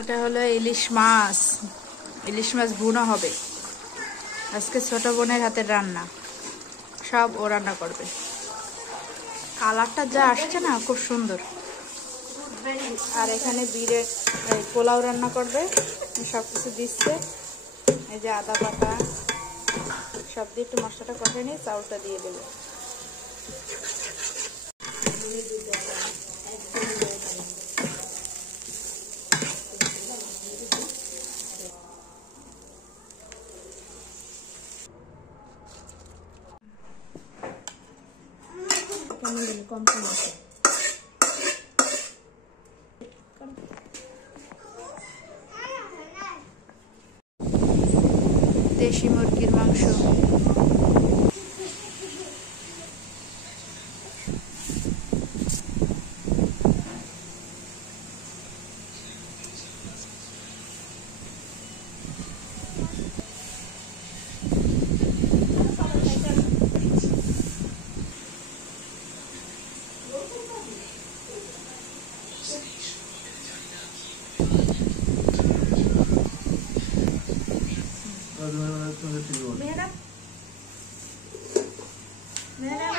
এটা হলো ইলিশ মাছ। ইলিশ মাছ ভুনা হবে আজকে, ছোট বোনের হাতের রান্না। সব ও রান্না করবে। কালারটা যা আসছে না, খুব সুন্দর। আর এখানে বীরের পোলাও রান্না করবে, সব কিছু দিচ্ছে। এই যে আদা বাটা সব দিয়ে একটু মশলাটা কষে নিয়ে চাউলটা দিয়ে দেবে। কম কম আছে। দেশি মুরগির মাংস। মেয়েরা